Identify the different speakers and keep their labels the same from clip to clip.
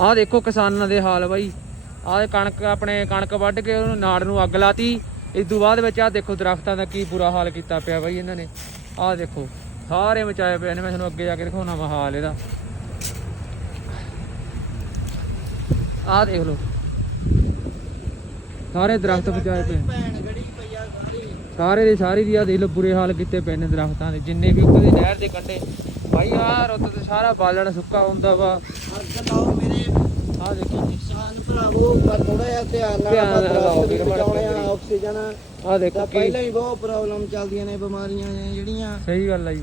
Speaker 1: ਆਹ ਦੇਖੋ ਕਿਸਾਨਾਂ ਦੇ ਹਾਲ ਬਾਈ। ਆਹ ਕਣਕ ਆਪਣੇ ਕਣਕ ਵੱਢ ਕੇ ਉਹਨੂੰ ਨਾੜ ਨੂੰ ਅੱਗ ਲਾਤੀ। ਇਸ ਤੋਂ ਬਾਅਦ ਵਿੱਚ ਆਹ ਦੇਖੋ ਦਰਖਤਾਂ ਦਾ ਕੀ ਬੁਰਾ ਹਾਲ ਕੀਤਾ ਪਿਆ ਬਾਈ ਇਹਨਾਂ ਨੇ। ਆਹ ਦੇਖੋ, ਸਾਰੇ ਮਚਾਏ ਪਏ ਨੇ। ਮੈਂ ਤੁਹਾਨੂੰ ਅੱਗੇ ਜਾ ਕੇ ਦਿਖਾਉਣਾ ਵਾ ਹਾਲ ਇਹਦਾ। ਆਹ ਦੇਖ ਲਓ। ਸਾਰੇ ਦਰਖਤ ਬਚਾਏ ਪਏ
Speaker 2: ਭੈਣ ਸਾਰੇ
Speaker 1: ਦੇ ਸਾਰੇ ਦੀ ਆ ਦੇਖ ਲਓ ਬੁਰੇ ਹਾਲ ਕੀਤੇ ਪਏ ਨੇ ਦਰਖਤਾਂ ਦੇ। ਜਿੰਨੇ ਵੀ ਉੱਤੇ ਨਹਿਰ ਦੇ ਕੰਢੇ ਬਾਈ ਆਹ ਰੁੱਤ ਤੇ ਸਾਰਾ ਬਾਲਣ ਸੁੱਕਾ ਹੁੰਦਾ ਵਾ।
Speaker 2: ਅੱਗ ਲਾਓ ਮੇਰੇ
Speaker 1: ਆਹ ਦੇਖੋ
Speaker 2: ਕਿਸਾਨ ਭਰਾਵੋ ਪਰ ਥੋੜਾ ਜਿਹਾ ਧਿਆਨ ਨਾਲ
Speaker 1: ਧਿਆਨ ਨਾਲ ਲਾਓ ਵੀਰ,
Speaker 2: ਆ। ਆਕਸੀਜਨ
Speaker 1: ਆਹ ਦੇਖੋ ਕੀ
Speaker 2: ਪਹਿਲਾਂ ਹੀ ਬਹੁਤ ਪ੍ਰੋਬਲਮ ਚੱਲਦੀਆਂ ਨੇ ਬਿਮਾਰੀਆਂ ਨੇ ਜਿਹੜੀਆਂ।
Speaker 1: ਸਹੀ ਗੱਲ ਆ ਜੀ।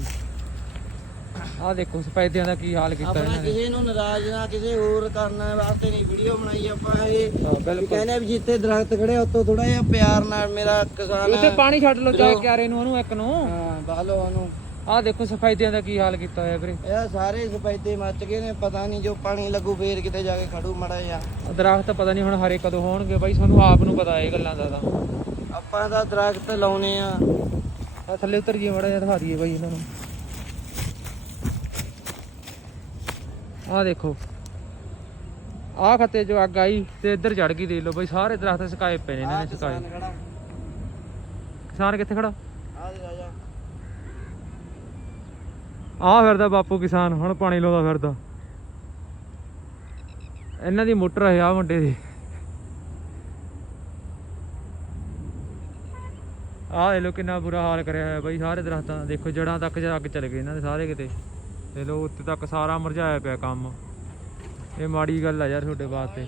Speaker 1: ਆਹ ਦੇਖੋ ਸਫੈਦਿਆਂ ਦਾ ਕੀ ਹਾਲ ਕੀਤਾ
Speaker 2: ਆਪਣਾ
Speaker 1: ਇਹਨਾਂ ਨੇ।
Speaker 2: ਕਿਸੇ ਨੂੰ ਨਾਰਾਜ਼ ਨਾ ਕਿਸੇ ਹੋਰ ਕਰਨ ਵਾਸਤੇ ਨਹੀਂ ਵੀਡੀਓ ਬਣਾਈ ਆਪਾਂ ਇਹ।
Speaker 1: ਹਾਂ,
Speaker 2: ਵੀ
Speaker 1: ਬਿਲਕੁਲ
Speaker 2: ਕਹਿੰਦੇ ਆ ਵੀ ਜਿੱਥੇ ਦਰਖਤ ਖੜੇ ਆ, ਉੱਤੋਂ ਥੋੜਾ ਜਿਹਾ ਪਿਆਰ ਨਾਲ ਮੇਰਾ ਕਿਸਾਨ
Speaker 1: ਉੱਥੇ ਪਾਣੀ ਛੱਡ ਲਓ ਚਾਹੇ
Speaker 2: ਵੀਰੋ।
Speaker 1: ਕਿਆਰੇ ਨੂੰ ਉਹਨੂੰ ਇੱਕ ਨੂੰ।
Speaker 2: ਹਾਂ ਬਾਲੋ ਉਹਨੂੰ।
Speaker 1: ਆਹ ਦੇਖੋ ਸਫੈਦਿਆਂ ਦਾ ਕੀ ਹਾਲ ਕੀਤਾ ਹੋਇਆ ਵੀਰੇ।
Speaker 2: ਇਹ ਸਾਰੇ ਸਪੈਦੇ ਮੱਚ ਗਏ ਨੇ ਪਤਾ ਨਹੀਂ ਜੋ ਪਾਣੀ ਲੱਗੂ ਫੇਰ ਕਿਤੇ ਜਾ ਕੇ ਖੜੂ ਮੜਾ ਜਾ
Speaker 1: ਆਹ ਦਰਖਤ ਪਤਾ ਨਹੀਂ ਹੁਣ ਹਰੇ ਕਦੋਂ ਹੋਣਗੇ ਬਾਈ ਸਾਨੂੰ ਆਪ ਨੂੰ ਪਤਾ ਇਹ ਗੱਲਾਂ ਦਾ ਤਾਂ।
Speaker 2: ਆਪਾਂ ਤਾਂ ਦਰਖਤ ਲਾਉਨੇ ਆ।
Speaker 1: ਆ ਥੱਲੇ ਉਤਰ ਜੀ ਮੜਾ ਜਿਹਾ ਦਿਖਾ ਦਈਏ ਬਾਈ ਇਹਨਾਂ ਨੂੰ। ਆਹ ਦੇਖੋ। ਆਹ ਖੱਤੇ ਜੋ ਅੱਗ ਆਈ ਤੇ ਇੱਧਰ ਚੜ ਗਈ ਦੇਖ ਲਓ ਬਾਈ ਸਾਰੇ ਦਰਖਤ ਸੁਕਾਏ ਪਏ ਨੇ ਇਹਨਾਂ ਨੇ ਸੁਕਾਏ। ਕਿਸਾਨ ਕਿੱਥੇ ਖੜਾ?
Speaker 2: ਆ ਦੇ ਰਾਜਾ
Speaker 1: ਆਹ ਫਿਰਦਾ ਬਾਪੂ ਕਿਸਾਨ, ਹੁਣ ਪਾਣੀ ਲਾਉਂਦਾ ਫਿਰਦਾ। ਇਹਨਾਂ ਦੀ ਮੋਟਰ ਹੈ ਆ ਮੁੰਡੇ ਦੀ। ਆਹ ਇਹ ਲੋ ਕਿੰਨਾ ਬੁਰਾ ਹਾਲ ਕਰਿਆ ਹੋਇਆ ਬਾਈ, ਸਾਰੇ ਦਰਖਤਾਂ ਦਾ। ਦੇਖੋ ਜੜਾਂ ਤੱਕ ਜਾ ਅੱਗ ਚਲੇ ਗਏ ਇਹਨਾਂ ਦੇ ਸਾਰੇ ਕਿਤੇ। ਇਹ ਲੋ ਉੱਤੇ ਤੱਕ ਸਾਰਾ ਮੁਰਝਾਇਆ ਪਿਆ ਕੰਮ। ਇਹ ਮਾੜੀ ਗੱਲ ਆ ਯਾਰ ਤੁਹਾਡੇ ਵਾਸਤੇ।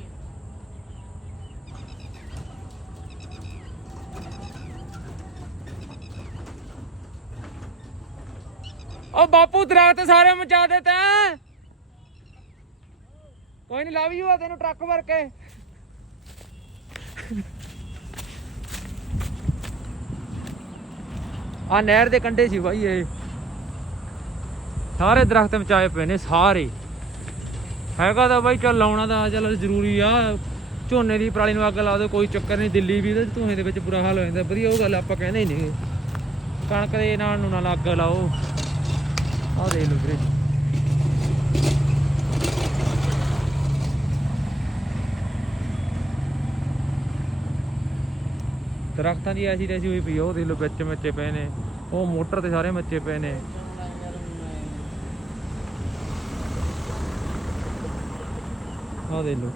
Speaker 1: ਉਹ ਬਾਪੂ, ਦਰਖਤ ਸਾਰੇ ਮਚਾ ਦੇ ਤੈਂ। ਕੋਈ ਨਹੀਂ ਲਾਵੀ ਹੋਆ ਤੈਨੂੰ ਟਰੱਕ ਵਰ ਕੇ। ਆ ਨਹਿਰ ਦੇ ਕੰਢੇ ਸੀ ਬਾਈ ਇਹ। ਸਾਰੇ ਦਰਖਤ ਮਚਾਏ ਪਏ ਨੇ, ਸਾਰੇ। ਹੈਗਾ ਤਾਂ ਬਾਈ, ਚੱਲ ਲਾਉਣਾ ਤਾਂ, ਚੱਲ ਜ਼ਰੂਰੀ ਆ। ਝੋਨੇ ਦੀ ਪਰਾਲੀ ਨੂੰ ਅੱਗ ਲਾ ਦਿਓ, ਕੋਈ ਚੱਕਰ ਨਹੀਂ ਦਿੱਲੀ ਵੀ ਤੇ ਧੂਏ ਦੇ ਵਿੱਚ ਬੁਰਾ ਹਾਲ ਹੋ ਜਾਂਦਾ। ਵਧੀਆ ਉਹ ਗੱਲ ਆਪਾਂ ਕਹਿੰਦੇ ਹੀ ਨਹੀਂ। ਕਣਕ ਦੇ ਨਾਲ ਨੂੰ ਨਾਲ ਅੱਗ ਲਾਓ। ਆਹ ਦੇਖ ਲਓ ਵੀਰੇ ਦਰਖਤਾਂ ਦੀ ਐਸੀ ਤੈਸੀ ਹੋਈ ਪਈ ਉਹ ਦੇਖ ਲਓ ਵਿੱਚ ਮੱਚੇ ਪਏ ਨੇ। ਉਹ ਮੋਟਰ ਤੇ ਸਾਰੇ ਮੱਚੇ ਪਏ ਨੇ। ਆ ਦੇਖ ਲਓ।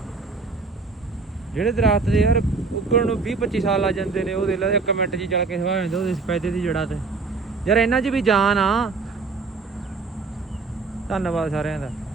Speaker 1: ਜਿਹੜੇ ਦਰਖਤ ਦੇ ਯਾਰ ਉੱਗਣ ਨੂੰ 20 25 ਸਾਲ ਆ ਜਾਂਦੇ ਨੇ, ਉਹ ਦੇਖ ਲਓ, ਇੱਕ ਮਿੰਟ 'ਚ ਚਲ ਕੇ ਸਵਾ ਜਾਂਦੇ ਉਹਦੇ ਸਪੈਦੇ ਦੀ ਜੜ੍ਹਾਂ ਤੇ। ਯਾਰ ਇਹਨਾਂ 'ਚ ਵੀ ਜਾਨ ਆ। ਧੰਨਵਾਦ ਸਾਰਿਆਂ ਦਾ।